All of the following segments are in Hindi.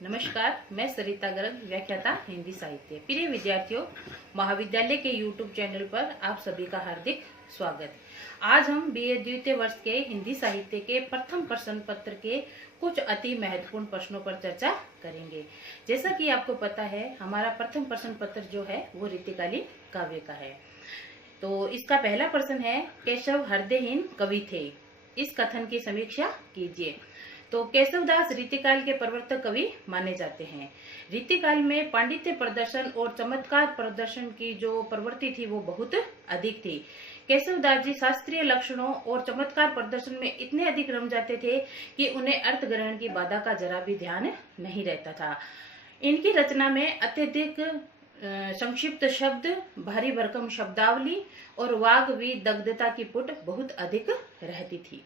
नमस्कार, मैं सरिता गर्ग, व्याख्याता हिंदी साहित्य। प्रिय विद्यार्थियों, महाविद्यालय के YouTube चैनल पर आप सभी का हार्दिक स्वागत। आज हम बीए द्वितीय वर्ष के हिंदी साहित्य के प्रथम प्रश्न पत्र के कुछ अति महत्वपूर्ण प्रश्नों पर चर्चा करेंगे। जैसा कि आपको पता है, हमारा प्रथम प्रश्न पत्र जो है वो रीतिकालीन काव्य का है। तो इसका पहला प्रश्न है, केशव हृदयहीन कवि थे, इस कथन की समीक्षा कीजिए। तो केशवदास रीतिकाल के प्रवर्तक कवि माने जाते हैं। रीतिकाल में पांडित्य प्रदर्शन और चमत्कार प्रदर्शन की जो प्रवृत्ति थी वो बहुत अधिक थी। केशवदास जी शास्त्रीय लक्षणों और चमत्कार प्रदर्शन में इतने अधिक रम जाते थे कि उन्हें अर्थ ग्रहण की बाधा का जरा भी ध्यान नहीं रहता था। इनकी रचना में अत्यधिक संक्षिप्त शब्द, भारी भरकम शब्दावली और वाग विदग्धता की पुट बहुत अधिक रहती थी।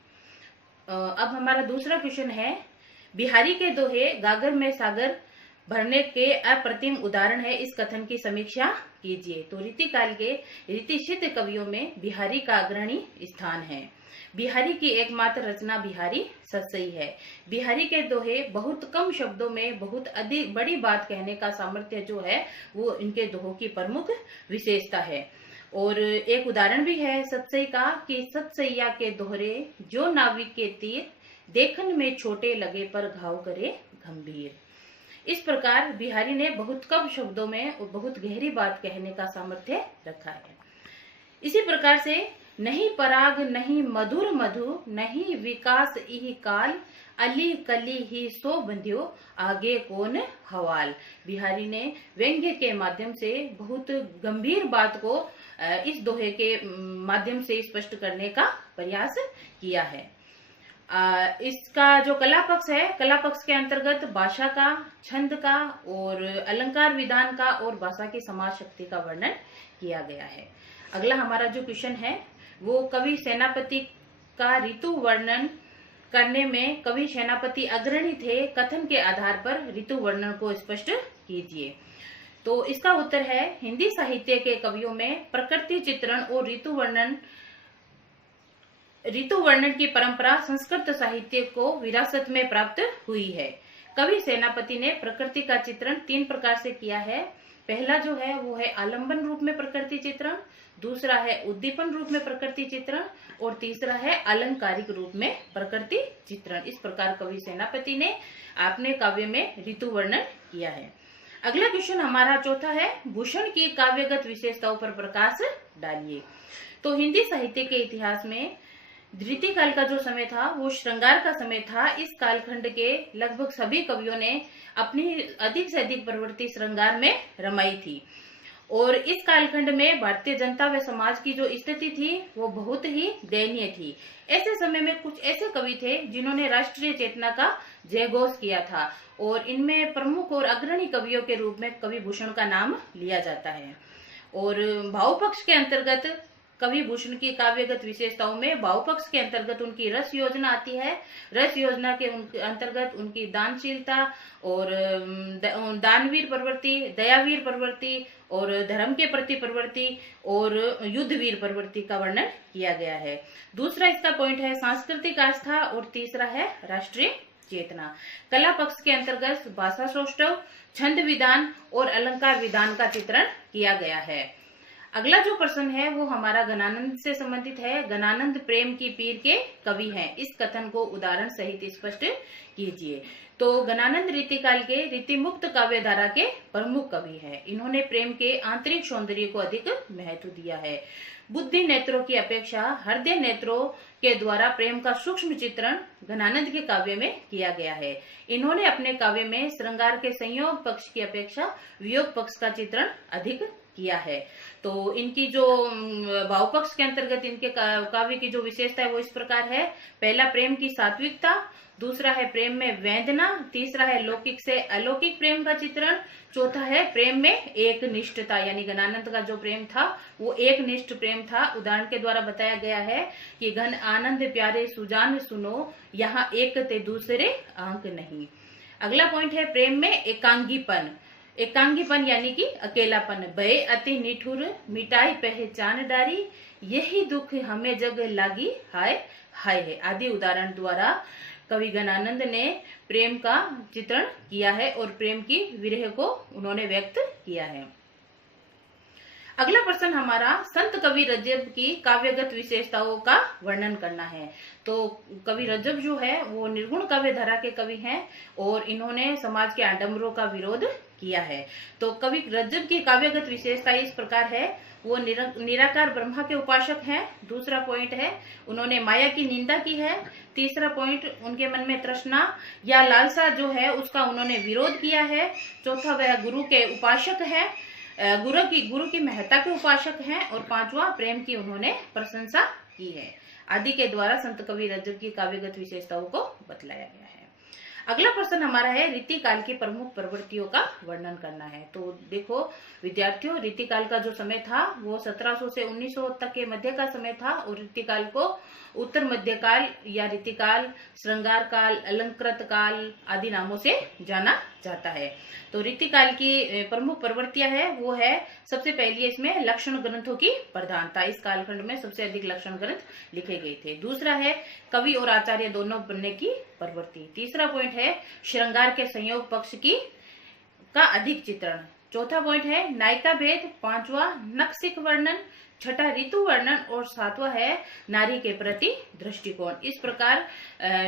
अब हमारा दूसरा क्वेश्चन है, बिहारी के दोहे गागर में सागर भरने के अप्रतिम उदाहरण है, इस कथन की समीक्षा कीजिए। तो रीतिकाल के रीतिसिद्ध कवियों में बिहारी का अग्रणी स्थान है। बिहारी की एकमात्र रचना बिहारी सतसई है। बिहारी के दोहे बहुत कम शब्दों में बहुत अधिक बड़ी बात कहने का सामर्थ्य जो है वो इनके दोहों की प्रमुख विशेषता है। और एक उदाहरण भी है सतसई का कि सतसैया के दोहरे जो नाविक के तीर देखन में छोटे लगे पर घाव करे गंभीर। इस प्रकार बिहारी ने बहुत कम शब्दों में और बहुत गहरी बात कहने का सामर्थ्य रखा है। इसी प्रकार से नहीं पराग नहीं मधुर मधु नहीं विकास इह काल अली कली ही सो बंध्यो आगे कौन हवाल। बिहारी ने व्यंग्य के माध्यम से बहुत गंभीर बात को इस दोहे के माध्यम से स्पष्ट करने का प्रयास किया है। इसका जो कला पक्ष है, कला पक्ष के अंतर्गत भाषा का, छंद का और अलंकार विधान का और भाषा की समाज शक्ति का वर्णन किया गया है। अगला हमारा जो क्वेश्चन है वो कवि सेनापति का ऋतु वर्णन करने में कवि सेनापति अग्रणी थे, कथन के आधार पर ऋतु वर्णन को स्पष्ट कीजिए। तो इसका उत्तर है, हिंदी साहित्य के कवियों में प्रकृति चित्रण और ऋतु वर्णन की परंपरा संस्कृत साहित्य को विरासत में प्राप्त हुई है। कवि सेनापति ने प्रकृति का चित्रण 3 प्रकार से किया है। पहला जो है वो है आलंबन रूप में प्रकृति चित्रण, दूसरा है उद्दीपन रूप में प्रकृति चित्रण और तीसरा है अलंकारिक रूप में प्रकृति चित्रण। इस प्रकार कवि सेनापति ने अपने काव्य में ऋतु वर्णन किया है। अगला क्वेश्चन हमारा चौथा है, भूषण की काव्यगत विशेषताओं पर प्रकाश डालिए। तो हिंदी साहित्य के इतिहास में रीतिकाल का जो समय था वो श्रृंगार का समय था। इस कालखंड के लगभग सभी कवियों ने अपनी अधिक से अधिक प्रवृत्ति श्रृंगार में रमाई थी और इस कालखंड में भारतीय जनता व समाज की जो स्थिति थी वो बहुत ही दयनीय थी। ऐसे समय में कुछ ऐसे कवि थे जिन्होंने राष्ट्रीय चेतना का जयघोष किया था और इनमें प्रमुख और अग्रणी कवियों के रूप में कवि भूषण का नाम लिया जाता है। और भाव पक्ष के अंतर्गत कवि भूषण की काव्यगत विशेषताओं में भाव पक्ष के अंतर्गत उनकी रस योजना आती है। रस योजना के अंतर्गत उनकी दानशीलता और दानवीर प्रवृत्ति, दयावीर प्रवृत्ति और धर्म के प्रति प्रवृत्ति और युद्धवीर प्रवृत्ति का वर्णन किया गया है। दूसरा इसका पॉइंट है सांस्कृतिक आस्था और तीसरा है राष्ट्रीय चेतना। कला पक्ष के अंतर्गत भाषा सौष्ठव, छंद विधान और अलंकार विधान का चित्रण किया गया है। अगला जो प्रश्न है वो हमारा गणानंद से संबंधित है। गणानंद प्रेम की पीर के कवि हैं, इस कथन को उदाहरण सहित स्पष्ट कीजिए। तो गणानंद रीतिकाल के रीतिमुक्त काव्य धारा के प्रमुख कवि हैं। इन्होंने प्रेम के आंतरिक सौंदर्य को अधिक महत्व दिया है। बुद्धि नेत्रों की अपेक्षा हृदय नेत्रों के द्वारा प्रेम का सूक्ष्म चित्रण गणानंद के काव्य में किया गया है। इन्होंने अपने काव्य में श्रृंगार के संयोग पक्ष की अपेक्षा वियोग पक्ष का चित्रण अधिक किया है। तो इनकी जो भाव पक्ष के अंतर्गत इनके काव्य की जो विशेषता है वो इस प्रकार है। पहला, प्रेम की सात्विकता, दूसरा है प्रेम में वेदना, तीसरा है लौकिक से अलौकिक प्रेम का चित्रण, चौथा है प्रेम में एक निष्ठता, यानी गणानंद का जो प्रेम था वो एक निष्ठ प्रेम था। उदाहरण के द्वारा बताया गया है कि घन आनंद प्यारे सुजान सुनो, यहाँ एक ते दूसरे आंक नहीं। अगला पॉइंट है प्रेम में एकांगीपन। एकांगीपन यानी कि अकेलापन। भय अति निठुर मिटाई पहचान डारी, यही दुख हमें जग लागी हाय हाय है आदि उदाहरण द्वारा कवि गणानंद ने प्रेम का चित्रण किया है और प्रेम की विरह को उन्होंने व्यक्त किया है। अगला प्रश्न हमारा, संत कवि रजब की काव्यगत विशेषताओं का वर्णन करना है। तो कवि रजब जो है वो निर्गुण काव्य धारा के कवि हैं और इन्होंने समाज के आडंबरों का विरोध किया है। तो कवि रजब की काव्यगत विशेषता इस प्रकार है, वो निराकार ब्रह्मा के उपासक हैं। दूसरा पॉइंट है, उन्होंने माया की निंदा की है। तीसरा पॉइंट, उनके मन में तृष्णा या लालसा जो है उसका उन्होंने विरोध किया है। चौथा, वह गुरु के उपासक है, गुरु की महत्ता के उपासक हैं। और पांचवा, प्रेम की उन्होंने प्रशंसा की है। आदि के द्वारा संत कवि रजब की काव्यगत विशेषताओं को बतलाया गया है। अगला प्रश्न हमारा है, रीतिकाल की प्रमुख प्रवृत्तियों का वर्णन करना है। तो देखो विद्यार्थियों, रीतिकाल का जो समय था वो 1700 से 1900 तक के मध्य का समय था और रीतिकाल को उत्तर मध्यकाल या रीतिकाल, श्रृंगार काल, अलंकृत काल आदि नामों से जाना जाता है। तो रीतिकाल की प्रमुख प्रवृत्तियां है वो है, सबसे पहली इसमें लक्षण ग्रंथों की प्रधानता। इस कालखंड में सबसे अधिक लक्षण ग्रंथ लिखे गए थे। दूसरा है कवि और आचार्य दोनों बनने की प्रवृत्ति। तीसरा पॉइंट है श्रृंगार के संयोग पक्ष की का अधिक चित्रण। चौथा पॉइंट है नायिका भेद। पांचवा नक्सिक वर्णन। छठा ऋतु वर्णन और सातवां है नारी के प्रति दृष्टिकोण। इस प्रकार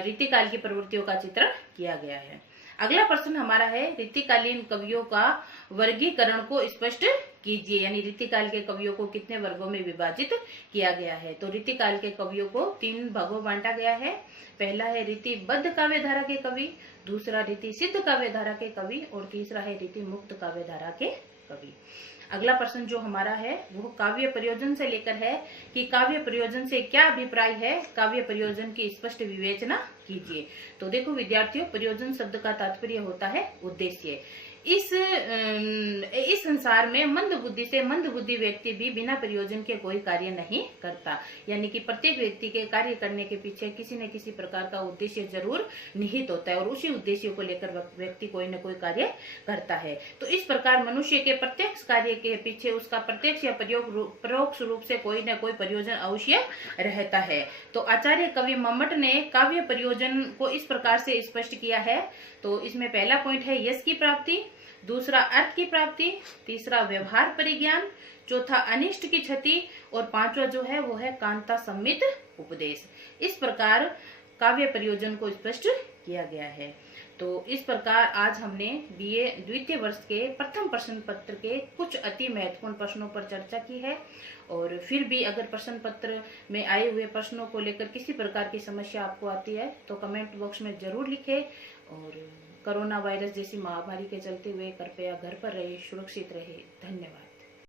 रीतिकाल की प्रवृत्तियों का चित्रण किया गया है। अगला प्रश्न हमारा है, रीतिकालीन कवियों का वर्गीकरण को स्पष्ट कीजिए। यानी रीतिकाल के कवियों को कितने वर्गों में विभाजित किया गया है। तो रीतिकाल के कवियों को 3 भागों बांटा गया है। पहला है रीतिबद्ध काव्य धारा के कवि, दूसरा रीति सिद्ध काव्य धारा के कवि और तीसरा है रीति मुक्त काव्य धारा के कवि। अगला प्रश्न जो हमारा है वो काव्य प्रयोजन से लेकर है कि काव्य प्रयोजन से क्या अभिप्राय है, काव्य प्रयोजन की स्पष्ट विवेचना कीजिए। तो देखो विद्यार्थियों, प्रयोजन शब्द का तात्पर्य होता है उद्देश्य। इस संसार में मंद बुद्धि से मंद बुद्धि व्यक्ति भी बिना प्रयोजन के कोई कार्य नहीं करता। यानी कि प्रत्येक व्यक्ति के कार्य करने के पीछे किसी न किसी प्रकार का उद्देश्य जरूर निहित होता है और उसी उद्देश्य को लेकर व्यक्ति कोई न कोई कार्य करता है। तो इस प्रकार मनुष्य के प्रत्येक कार्य के पीछे उसका प्रत्यक्ष या परोक्ष रूप से कोई न कोई प्रयोजन अवश्य रहता है। तो आचार्य कवि मम्मट ने काव्य प्रयोजन को इस प्रकार से स्पष्ट किया है। तो इसमें पहला पॉइंट है यश की प्राप्ति, दूसरा अर्थ की प्राप्ति, तीसरा व्यवहार परिज्ञान, चौथा अनिष्ट की क्षति और पांचवा जो है वो है कांता सम्मित उपदेश। इस प्रकार काव्य प्रयोजन को स्पष्ट किया गया है। तो इस प्रकार आज हमने बीए द्वितीय वर्ष के प्रथम प्रश्न पत्र के कुछ अति महत्वपूर्ण प्रश्नों पर चर्चा की है। और फिर भी अगर प्रश्न पत्र में आए हुए प्रश्नों को लेकर किसी प्रकार की समस्या आपको आती है तो कमेंट बॉक्स में जरूर लिखें। और कोरोना वायरस जैसी महामारी के चलते हुए कृपया घर पर रहिए, सुरक्षित रहिए। धन्यवाद।